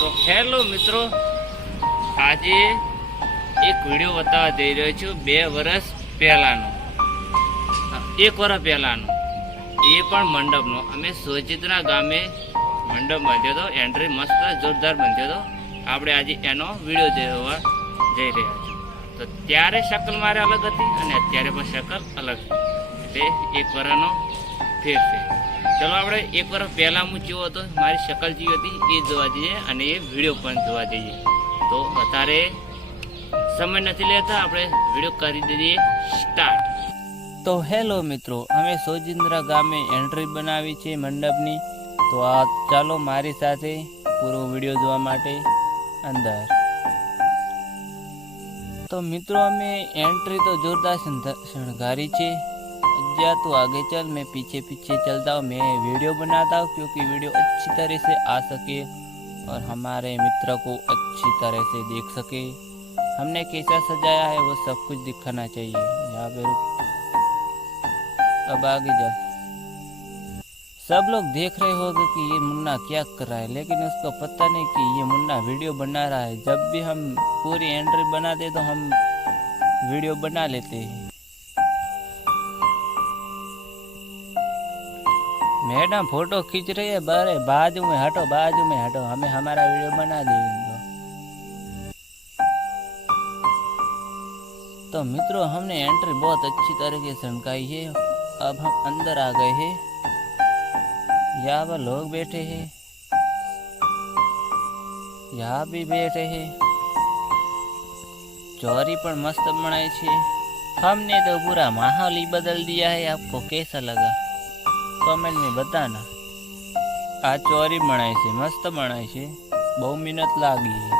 તો હેલો મિત્રો, આજે એક વીડિયો બતાવવા જઈ રહ્યો છું બે વર્ષ પહેલાનો. એક વર્ષ પહેલાનો. એ પણ મંડપનો. અમે સોજિત્રા ગામે મંડપ બાંધ્યો હતો. એન્ટ્રી મસ્ત જોરદાર બાંધ્યો હતો. આપણે આજે એનો વીડિયો જોવા જઈ રહ્યા છું તો ત્યારે શકલ મારે અલગ હતી અને અત્યારે પણ શકલ અલગ છે. એટલે એક વર્ષનો ફેર છે ચલો આપણે એક વાર પહેલાં હું જેવો હતો, મારી શકલ જે હતી, એ જોવા જઈએ અને એ વીડિયો પણ જોવા જઈએ. તો અત્યારે સમય નથી લેતા, આપણે વીડિયો કરી દઈએ સ્ટાર્ટ તો હેલો મિત્રો, અમે સોજિંદ્રા ગામે એન્ટ્રી બનાવી છે મંડપની. તો આ ચાલો મારી સાથે પૂરો વીડિયો જોવા માટે અંદર. તો મિત્રો, અમે એન્ટ્રી તો જોરદાર શણગારી છે. जा, तू आगे चल, मैं पीछे पीछे चलता हूँ, मैं वीडियो बनाता हूँ, क्योंकि वीडियो अच्छी तरह से आ सके और हमारे मित्र को अच्छी तरह से देख सके। हमने कैसा सजाया है, वो सब कुछ दिखाना चाहिए। यहाँ पे रुक। अब आगे चल सब लोग देख रहे होंगे कि ये मुन्ना क्या कर रहा है, लेकिन उसको पता नहीं कि ये मुन्ना वीडियो बना रहा है। जब भी हम पूरी एंट्री बना दे तो हम वीडियो बना लेते हैं। मैडम फोटो खींच रही है बारे बाजू में हटो बाजू में हटो हमें हमारा वीडियो बना देंगे तो मित्रों हमने एंट्री बहुत अच्छी तरीके से उनकाई है अब हम अंदर आ गए हैं यहाँ पर लोग बैठे हैं यहाँ भी बैठे हैं चौरी पर मस्त बनाई छे हमने तो पूरा माहौल ही बदल दिया है आपको कैसा लगा કમેલ નહીં બતાના આ ચોરી મણાય છે મસ્ત મણાય છે. બહુ મહેનત લાગી છે.